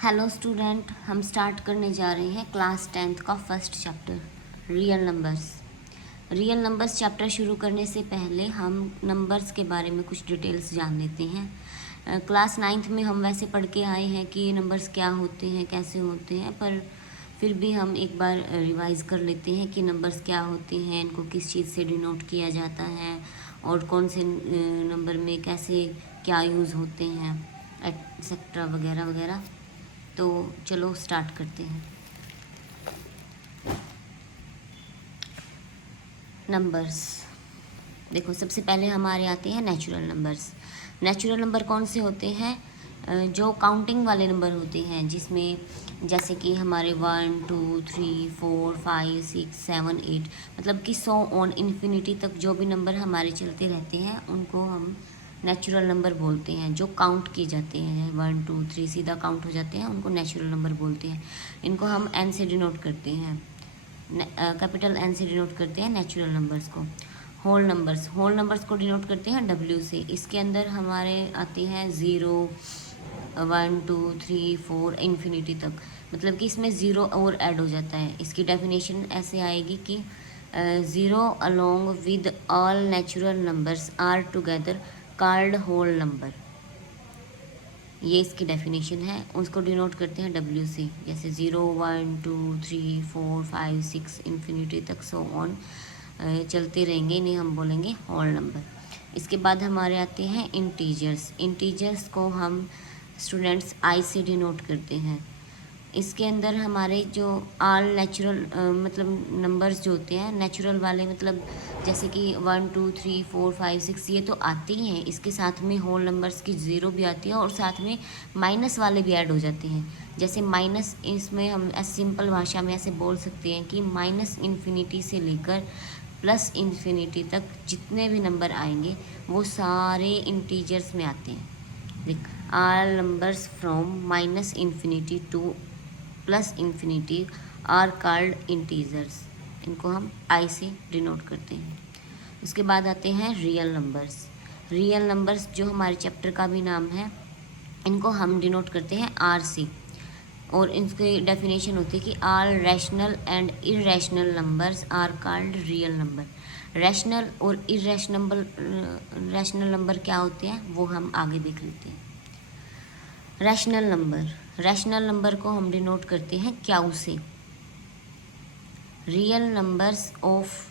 Hello student, हम start करने जा रहे हैं क्लास 10th का first chapter real numbers. Real numbers chapter शुरू करने से पहले हम नंबर्स के बारे में कुछ डिटेल्स जान लेते हैं। क्लास 9th में हम वैसे पढ़ के आए हैं कि नंबर्स क्या होते हैं, कैसे होते हैं, पर फिर भी हम एक बार रिवाइज़ कर लेते हैं कि नंबर्स क्या होते हैं, इनको किस चीज़ से डिनोट किया जाता है और कौन से नंबर में कैसे क्या यूज़ होते हैं, एक्सेट्रा वगैरह वगैरह। तो चलो स्टार्ट करते हैं। नंबर्स देखो, सबसे पहले हमारे आते हैं नेचुरल नंबर्स। नेचुरल नंबर कौन से होते हैं? जो काउंटिंग वाले नंबर होते हैं, जिसमें जैसे कि हमारे 1 2 3 4 5 6 7 8, मतलब कि 100 ऑन इन्फिनिटी तक जो भी नंबर हमारे चलते रहते हैं उनको हम नेचुरल नंबर बोलते हैं। जो काउंट किए जाते हैं 1 2 3 सीधा काउंट हो जाते हैं, उनको नेचुरल नंबर बोलते हैं। इनको हम एन से डिनोट करते हैं, कैपिटल एन से डिनोट करते हैं नेचुरल नंबर्स को। होल नंबर्स को डिनोट करते हैं डब्ल्यू से। इसके अंदर हमारे आते हैं 0 1 2 3 4 इन्फिनिटी तक, मतलब कि इसमें ज़ीरो और ऐड हो जाता है। इसकी डेफिनेशन ऐसे आएगी कि zero along with all natural numbers are together called whole number. ये इसकी डेफिनेशन है। उसको डिनोट करते हैं डब्ल्यू से, जैसे 0 1 2 3 4 5 6 इन्फिनिटी तक सो ऑन चलते रहेंगे, इन्हें हम बोलेंगे होल नंबर। इसके बाद हमारे आते हैं इंटीजर्स को हम स्टूडेंट्स आई से डिनोट करते हैं। इसके अंदर हमारे जो ऑल नेचुरल मतलब नंबर्स जो होते हैं नेचुरल वाले, मतलब जैसे कि 1 2 3 4 5 6 ये तो आते ही हैं, इसके साथ में होल नंबर्स की ज़ीरो भी आती है और साथ में माइनस वाले भी ऐड हो जाते हैं। जैसे माइनस, इसमें हम सिंपल भाषा में ऐसे बोल सकते हैं कि माइनस इन्फिनिटी से लेकर प्लस इन्फिनिटी तक जितने भी नंबर आएंगे वो सारे इंटीजर्स में आते हैं। देख, all numbers from minus infinity to plus infinity are called integers. इनको हम आई से डिनोट करते हैं। उसके बाद आते हैं रियल नंबर्स जो हमारे चैप्टर का भी नाम है, इनको हम डिनोट करते हैं आर से। और इनकी डेफिनेशन होती है कि all rational and irrational numbers are called real number. Rational और रैशनल नंबर क्या होते हैं वो हम आगे देख लेते हैं। रैशनल नंबर को हम डिनोट करते हैं क्याउ से। Real numbers of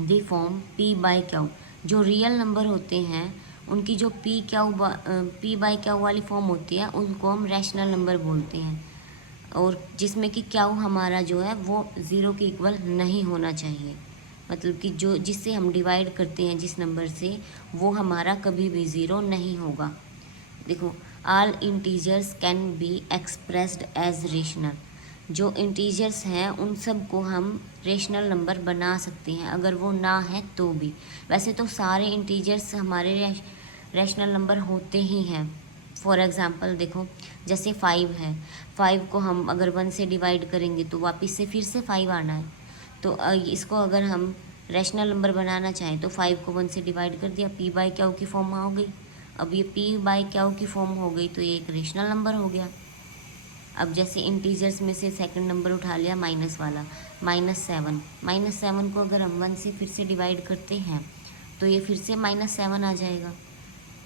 the form p by q, जो रियल नंबर होते हैं उनकी जो पी बाई क्याउ वाली फॉर्म होती है उनको हम रैशनल नंबर बोलते हैं। और जिसमें कि क्याउ हमारा जो है वो ज़ीरो के इक्वल नहीं होना चाहिए, मतलब कि जो जिससे हम डिवाइड करते हैं जिस नंबर से, वो हमारा कभी भी ज़ीरो नहीं होगा। देखो, all integers can be expressed as rational. जो इंटीजर्स हैं उन सब को हम रेशनल नंबर बना सकते हैं, अगर वो ना है तो भी। वैसे तो सारे इंटीजर्स हमारे रेशनल नंबर होते ही हैं। फॉर एग्ज़ाम्पल देखो, जैसे 5 है, 5 को हम अगर 1 से डिवाइड करेंगे तो वापस से फिर से 5 आना है। तो इसको अगर हम रैशनल नंबर बनाना चाहें तो 5 को 1 से डिवाइड कर दिया, पी बाई क्याउ की फॉर्म आ गई। अब ये पी बाई क्याउ की फॉर्म हो गई तो ये एक रेशनल नंबर हो गया। अब जैसे इंटीजर्स में से सेकंड नंबर उठा लिया माइनस वाला, -7 को अगर हम 1 से फिर से डिवाइड करते हैं तो ये फिर से -7 आ जाएगा।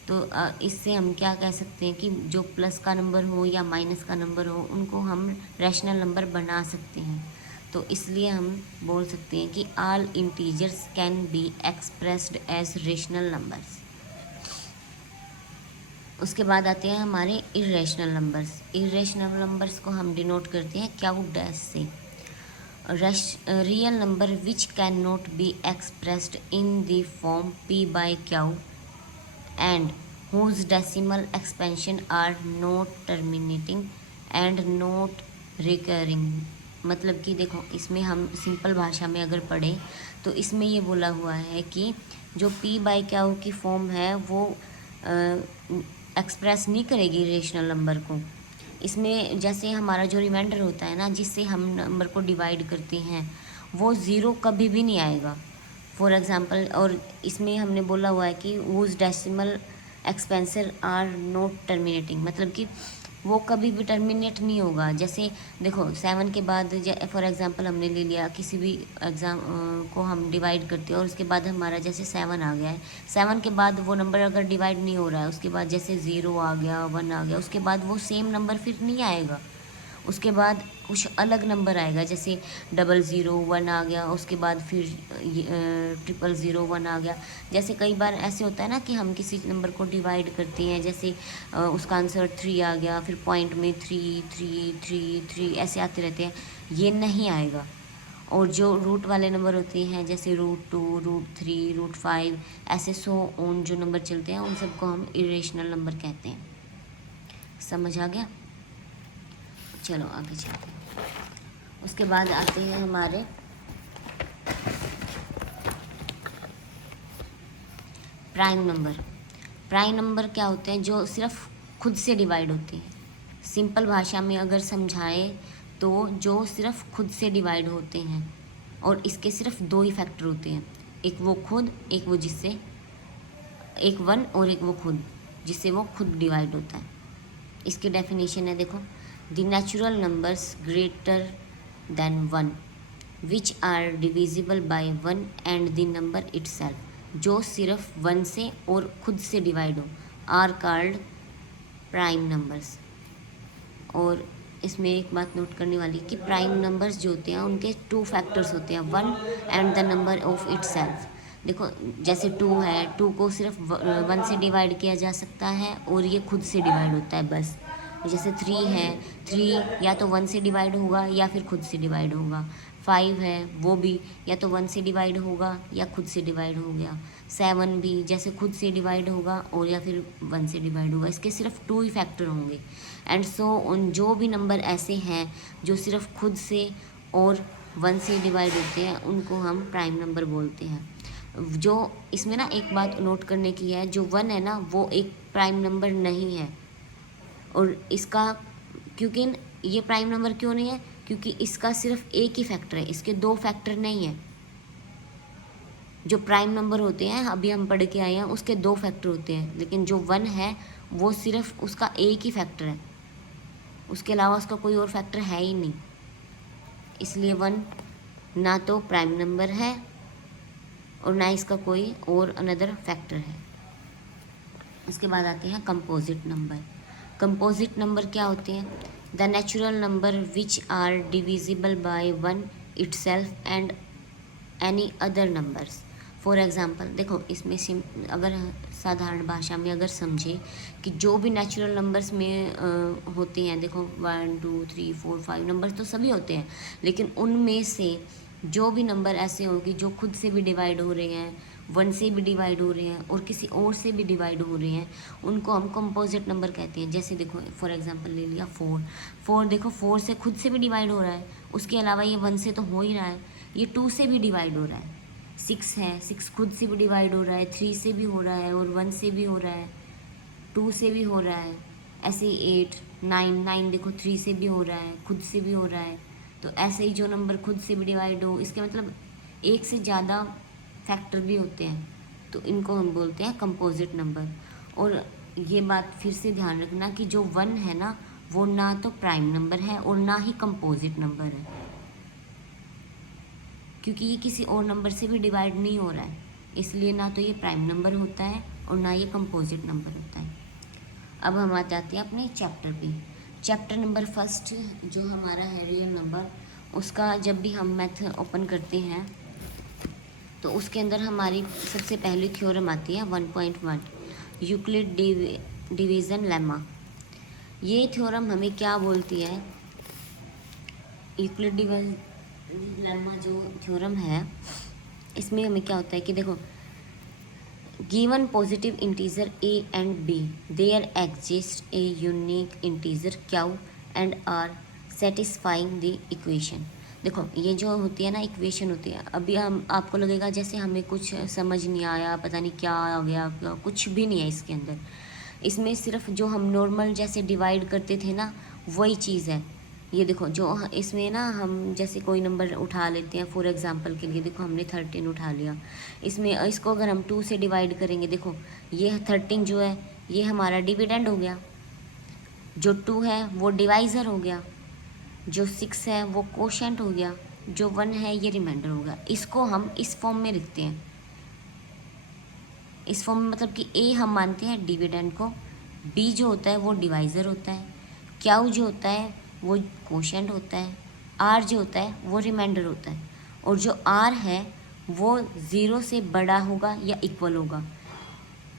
तो इससे हम क्या कह सकते हैं कि जो प्लस का नंबर हो या माइनस का नंबर हो उनको हम रैशनल नंबर बना सकते हैं। तो इसलिए हम बोल सकते हैं कि all integers can be expressed as rational numbers. उसके बाद आते हैं हमारे इरेशनल नंबर्स को हम डिनोट करते हैं क्याउ डैश से। Real number which can not be expressed in the form p by q and whose decimal expansion are not terminating and not recurring। मतलब कि देखो, इसमें हम सिंपल भाषा में अगर पढ़ें तो इसमें ये बोला हुआ है कि जो पी बाई क्याउ की फॉर्म है वो एक्सप्रेस नहीं करेगी रेशनल नंबर को। इसमें जैसे हमारा जो रिमाइंडर होता है ना, जिससे हम नंबर को डिवाइड करते हैं, वो ज़ीरो कभी भी नहीं आएगा। फॉर एग्ज़ाम्पल, और इसमें हमने बोला हुआ है कि whose decimal expansions are not terminating, मतलब कि वो कभी भी टर्मिनेट नहीं होगा। जैसे देखो 7 के बाद, फॉर एग्जांपल हमने ले लिया किसी भी एग्ज़ाम को हम डिवाइड करते हैं और उसके बाद हमारा जैसे 7 आ गया है, 7 के बाद वो नंबर अगर डिवाइड नहीं हो रहा है, उसके बाद जैसे 0 आ गया, 1 आ गया, उसके बाद वो सेम नंबर फिर नहीं आएगा, उसके बाद कुछ अलग नंबर आएगा। जैसे 0001 आ गया, उसके बाद फिर 00001 आ गया। जैसे कई बार ऐसे होता है ना कि हम किसी नंबर को डिवाइड करते हैं, जैसे उसका आंसर 3 आ गया, फिर पॉइंट में 3 3 3 3 ऐसे आते रहते हैं, ये नहीं आएगा। और जो रूट वाले नंबर होते हैं जैसे √2, √3, √5, ऐसे 100 ऑन जो नंबर चलते हैं उन सबको हम इरेशनल नंबर कहते हैं। समझ आ गया? चलो आगे चलते हैं। उसके बाद आते हैं हमारे प्राइम नंबर। प्राइम नंबर क्या होते हैं? जो सिर्फ खुद से डिवाइड होते हैं। सिंपल भाषा में अगर समझाएं तो जो सिर्फ खुद से डिवाइड होते हैं, और इसके सिर्फ 2 ही फैक्टर होते हैं, एक वो खुद, एक वो जिससे, एक 1 और एक वो खुद जिससे वो खुद डिवाइड होता है। इसकी डेफिनेशन है, देखो, the natural numbers greater than 1 which are divisible by 1 and the number itself, जो सिर्फ 1 से और खुद से डिवाइड हो, आर कॉल्ड प्राइम नंबर्स। और इसमें एक बात नोट करने वाली कि प्राइम नंबर्स जो होते हैं उनके 2 फैक्टर्स होते हैं, 1 and the number of itself. देखो जैसे 2 है, 2 को सिर्फ 1 से डिवाइड किया जा सकता है और ये खुद से डिवाइड होता है बस। जैसे 3 है, 3 या तो 1 से डिवाइड होगा या फिर खुद से डिवाइड होगा। 5 है, वो भी या तो 1 से डिवाइड होगा या खुद से डिवाइड हो गया। 7 भी जैसे खुद से डिवाइड होगा और या फिर 1 से डिवाइड होगा। इसके सिर्फ 2 ही फैक्टर होंगे। एंड सो उन जो भी नंबर ऐसे हैं जो सिर्फ खुद से और 1 से डिवाइड होते हैं उनको हम प्राइम नंबर बोलते हैं। जो इसमें ना एक बात नोट करने की है, जो 1 है ना वो एक प्राइम नंबर नहीं है। और इसका क्योंकि ये प्राइम नंबर क्यों नहीं है? क्योंकि इसका सिर्फ एक ही फैक्टर है, इसके 2 फैक्टर नहीं है। जो प्राइम नंबर होते हैं अभी हम पढ़ के आए हैं उसके 2 फैक्टर होते हैं, लेकिन जो 1 है वो सिर्फ उसका एक ही फैक्टर है, उसके अलावा उसका कोई और फैक्टर है ही नहीं। इसलिए 1 ना तो प्राइम नंबर है और ना इसका कोई और अनदर फैक्टर है। इसके बाद आते हैं कंपोजिट नंबर। कंपोजिट नंबर क्या होते हैं? The natural number which are divisible by 1 itself and any other numbers. For example देखो इसमें अगर साधारण भाषा में अगर समझे कि जो भी नेचुरल नंबर्स में होते हैं, देखो 1 2 3 4 5 नंबर्स तो सभी होते हैं, लेकिन उनमें से जो भी नंबर ऐसे होंगे जो खुद से भी डिवाइड हो रहे हैं, 1 से भी डिवाइड हो रहे हैं और किसी और से भी डिवाइड हो रहे हैं, उनको हम कंपोजिट नंबर कहते हैं। जैसे देखो फॉर एग्जांपल ले लिया 4 देखो 4 से खुद से भी डिवाइड हो रहा है, उसके अलावा ये 1 से तो हो ही रहा है, ये 2 से भी डिवाइड हो रहा है। 6 है, 6 खुद से भी डिवाइड हो रहा है, 3 से भी हो रहा है और 1 से भी हो रहा है, 2 से भी हो रहा है। ऐसे ही 8 9 देखो 3 से भी हो रहा है, खुद से भी हो रहा है। तो ऐसे ही जो नंबर खुद से भी डिवाइड हो, इसके मतलब एक से ज़्यादा फैक्टर भी होते हैं, तो इनको हम बोलते हैं कंपोजिट नंबर। और ये बात फिर से ध्यान रखना कि जो 1 है ना वो ना तो प्राइम नंबर है और ना ही कंपोजिट नंबर है, क्योंकि ये किसी और नंबर से भी डिवाइड नहीं हो रहा है, इसलिए ना तो ये प्राइम नंबर होता है और ना ये कंपोजिट नंबर होता है। अब हम आ जाते हैं अपने चैप्टर पे। चैप्टर नंबर 1 जो हमारा है रियल नंबर, उसका जब भी हम मैथ ओपन करते हैं तो उसके अंदर हमारी सबसे पहली थ्योरम आती है 1.1 यूक्लिड डिवीज़न लेमा। ये थ्योरम हमें क्या बोलती है? यूक्लिड लेमा जो थ्योरम है इसमें हमें क्या होता है कि देखो given positive integer a and b there exists a unique integer q and r satisfying the equation। देखो ये जो होती है ना इक्वेशन होती है, अभी हम आपको लगेगा जैसे हमें कुछ समझ नहीं आया, पता नहीं क्या आ गया, कुछ भी नहीं है इसके अंदर। इसमें सिर्फ जो हम नॉर्मल जैसे डिवाइड करते थे ना वही चीज़ है। ये देखो जो इसमें ना हम जैसे कोई नंबर उठा लेते हैं, फॉर एग्जांपल के लिए देखो हमने 13 उठा लिया, इसमें इसको अगर हम 2 से डिवाइड करेंगे, देखो ये 13 जो है ये हमारा डिविडेंड हो गया, जो 2 है वो डिवाइज़र हो गया, जो 6 है वो कोशेंट हो गया, जो 1 है ये रिमाइंडर हो गया। इसको हम इस फॉर्म में लिखते हैं। इस फॉर्म में मतलब कि ए हम मानते हैं डिविडेंड को, बी जो होता है वो डिवाइज़र होता है, क्यू जो होता है वो कोशेंट होता है, आर जो होता है वो रिमाइंडर होता है, और जो आर है वो 0 से बड़ा होगा या इक्वल होगा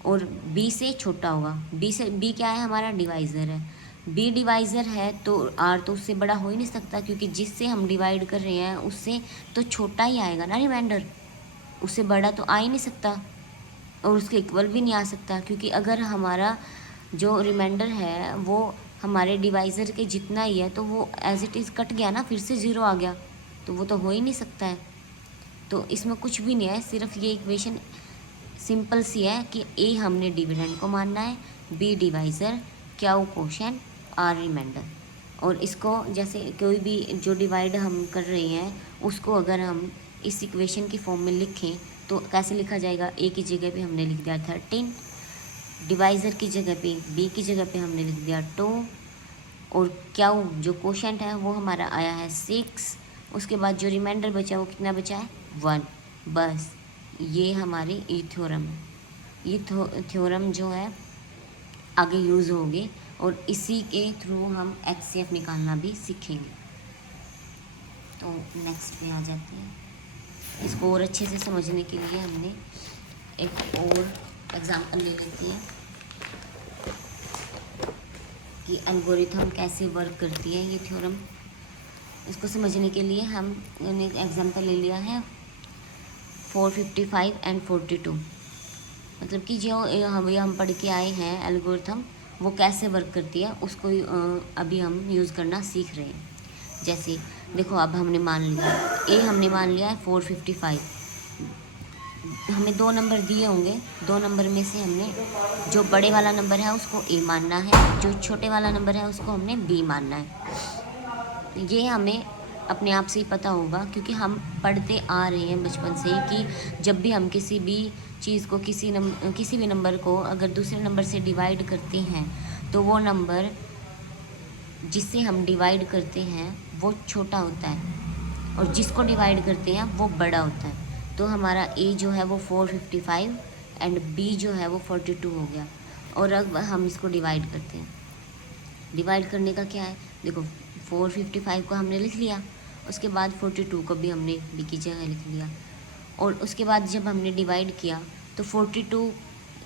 और बी से छोटा होगा। बी क्या है, हमारा डिवाइज़र है। बी डिवाइज़र है तो आर तो उससे बड़ा हो ही नहीं सकता, क्योंकि जिससे हम डिवाइड कर रहे हैं उससे तो छोटा ही आएगा ना रिमाइंडर, उससे बड़ा तो आ ही नहीं सकता और उसके इक्वल भी नहीं आ सकता, क्योंकि अगर हमारा जो रिमाइंडर है वो हमारे डिवाइज़र के जितना ही है तो वो एज इट इज़ कट गया ना, फिर से 0 आ गया, तो वो तो हो ही नहीं सकता है। तो इसमें कुछ भी नहीं है, सिर्फ ये इक्वेशन सिंपल सी है कि ए हमने डिविडेंड को मानना है, B divisor, Q quotient, R remainder. और इसको जैसे कोई भी जो डिवाइड हम कर रहे हैं उसको अगर हम इस इक्वेशन की फॉर्म में लिखें तो कैसे लिखा जाएगा, ए की जगह पे हमने लिख दिया 13, डिवाइज़र की जगह पे बी की जगह पे हमने लिख दिया 2, और क्यू जो कोशेंट है वो हमारा आया है 6, उसके बाद जो रिमाइंडर बचा वो कितना बचा है 1। बस ये हमारी ये थ्योरम है। ये थ्योरम जो है आगे यूज़ होगी और इसी के थ्रू हम HCF निकालना भी सीखेंगे। तो नेक्स्ट पे आ जाते हैं। इसको और अच्छे से समझने के लिए हमने एक और एग्जाम्पल ले लेते हैं कि एल्गोरिथम कैसे वर्क करती है ये थ्योरम। इसको समझने के लिए हमने एक एग्जाम्पल ले लिया है 455 एंड 42। मतलब कि जो हम पढ़ के आए हैं एल्गोरिथम वो कैसे वर्क करती है उसको अभी हम यूज़ करना सीख रहे हैं। जैसे देखो अब हमने मान लिया हमने मान लिया है 455, हमें 2 नंबर दिए होंगे, 2 नंबर में से हमने जो बड़े वाला नंबर है उसको ए मानना है, जो छोटे वाला नंबर है उसको हमने बी मानना है। ये हमें अपने आप से ही पता होगा, क्योंकि हम पढ़ते आ रहे हैं बचपन से ही कि जब भी हम किसी भी चीज़ को किसी भी नंबर को अगर दूसरे नंबर से डिवाइड करते हैं तो वो नंबर जिससे हम डिवाइड करते हैं वो छोटा होता है और जिसको डिवाइड करते हैं वो बड़ा होता है। तो हमारा ए जो है वो 455 एंड बी जो है वो 42 हो गया। और अब हम इसको डिवाइड करते हैं। डिवाइड करने का क्या है, देखो 455 को हमने लिख लिया, उसके बाद 42 को भी हमने बी की जगह लिख लिया, और उसके बाद जब हमने डिवाइड किया तो 42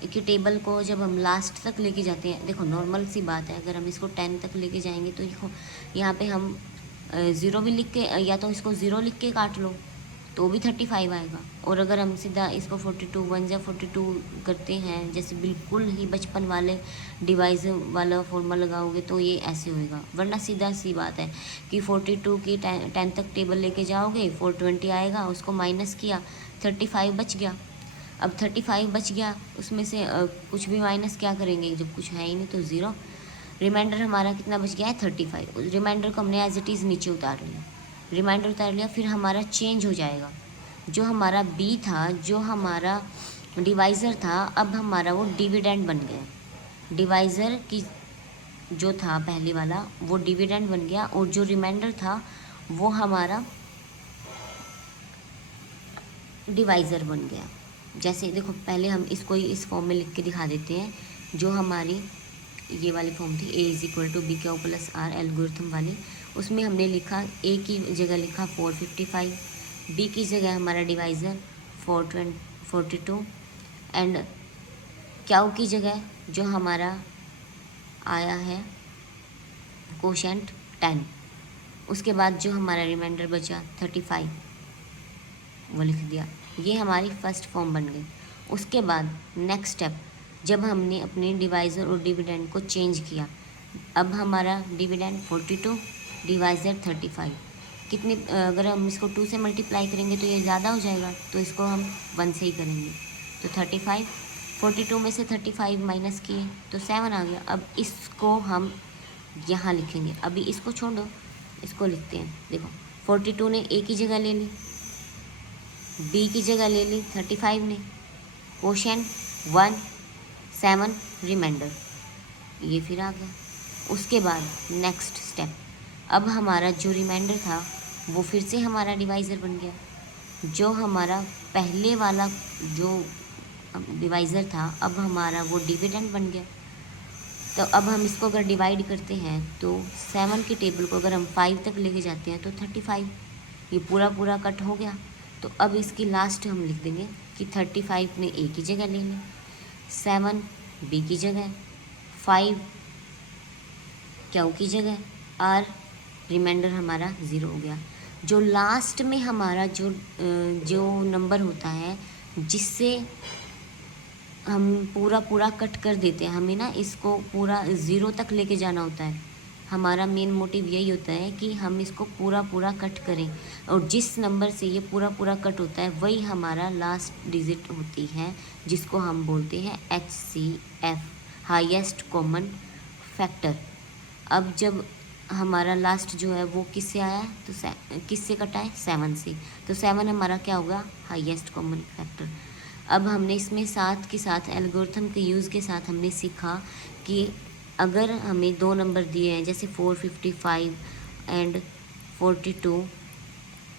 के टेबल को जब हम लास्ट तक लेके जाते हैं, देखो नॉर्मल सी बात है, अगर हम इसको 10 तक लेके जाएंगे तो यहाँ पे हम 0 भी लिख के या तो इसको 0 लिख के काट लो तो भी 35 आएगा। और अगर हम सीधा इसको 42 1 या 42 करते हैं जैसे बिल्कुल ही बचपन वाले डिवाइस वाला फॉर्मूला लगाओगे तो ये ऐसे होएगा, वरना सीधा सी बात है कि 42 की 10 तक टेबल लेके जाओगे 420 आएगा, उसको माइनस किया 35 बच गया। अब 35 बच गया उसमें से कुछ भी माइनस क्या करेंगे, जब कुछ है ही नहीं तो 0। रिमाइंडर हमारा कितना बच गया है 35। उस रिमाइंडर को हमने एज इट इज़ नीचे उतार लिया, रिमाइंडर उतार लिया, फिर हमारा चेंज हो जाएगा। जो हमारा बी था, जो हमारा डिवाइज़र था, अब हमारा वो डिविडेंड बन गया। डिवाइज़र की जो था पहले वाला वो डिविडेंड बन गया और जो रिमाइंडर था वो हमारा डिवाइज़र बन गया। जैसे देखो पहले हम इसको इस फॉर्म में लिख के दिखा देते हैं, जो हमारी ये वाली फॉर्म थी A = B Q + R algorithm वाली, उसमें हमने लिखा A की जगह लिखा 455, B की जगह हमारा डिवाइज़र 442 एंड Q की जगह जो हमारा आया है कोशेंट 10, उसके बाद जो हमारा रिमाइंडर बचा 35 वो लिख दिया। ये हमारी फर्स्ट फॉर्म बन गई। उसके बाद नेक्स्ट स्टेप, जब हमने अपने डिवाइज़र और डिविडेंड को चेंज किया, अब हमारा डिविडेंड 42, डिवाइज़र 35, कितने अगर हम इसको 2 से मल्टीप्लाई करेंगे तो ये ज़्यादा हो जाएगा, तो इसको हम 1 से ही करेंगे। तो 35, 42 में से 35 माइनस किए तो 7 आ गया। अब इसको हम यहाँ लिखेंगे, अभी इसको छोड़ दो, इसको लिखते हैं। देखो 42 ने A की जगह ले ली, B की जगह ले ली 35 ने, कोशेंट 1, 7 रिमाइंडर, ये फिर आ गया। उसके बाद नेक्स्ट स्टेप, अब हमारा जो रिमाइंडर था वो फिर से हमारा डिवाइज़र बन गया। जो हमारा पहले वाला जो डिवाइज़र था अब हमारा वो डिविडेंड बन गया। तो अब हम इसको अगर डिवाइड करते हैं तो 7 की टेबल को अगर हम 5 तक लेके जाते हैं तो 35, ये पूरा पूरा कट हो गया। तो अब इसकी लास्ट हम लिख देंगे कि 35 ने ए की जगह ले लें, 7 बी की जगह, 5 क्यू की जगह, और रिमाइंडर हमारा 0 हो गया। जो लास्ट में हमारा जो नंबर होता है जिससे हम पूरा पूरा कट कर देते हैं, हमें ना इसको पूरा 0 तक लेके जाना होता है। हमारा मेन मोटिव यही होता है कि हम इसको पूरा पूरा कट करें, और जिस नंबर से ये पूरा पूरा कट होता है वही हमारा लास्ट डिजिट होती है, जिसको हम बोलते हैं HCF, हाईएस्ट कॉमन फैक्टर। अब जब हमारा लास्ट जो है वो किससे आया है तो किससे कटा है, 7 से, तो 7 हमारा क्या होगा, हाईएस्ट कॉमन फैक्टर। अब हमने इसमें साथ के साथ एल्गोरिथम के यूज़ के साथ हमने सीखा कि अगर हमें 2 नंबर दिए हैं जैसे 455 एंड 42,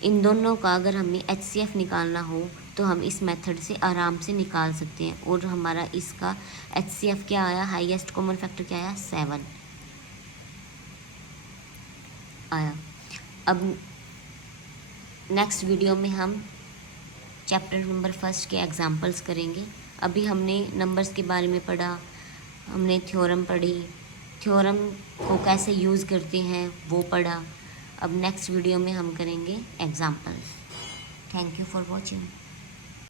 इन दोनों का अगर हमें HCF निकालना हो तो हम इस मेथड से आराम से निकाल सकते हैं। और हमारा इसका HCF क्या आया, हाईएस्ट कॉमन फैक्टर क्या आया, 7 आया। अब नेक्स्ट वीडियो में हम चैप्टर नंबर 1 के एग्जांपल्स करेंगे। अभी हमने नंबर्स के बारे में पढ़ा, हमने थ्योरम पढ़ी, थ्योरम को कैसे यूज़ करते हैं वो पढ़ा। अब नेक्स्ट वीडियो में हम करेंगे examples. Thank you for watching.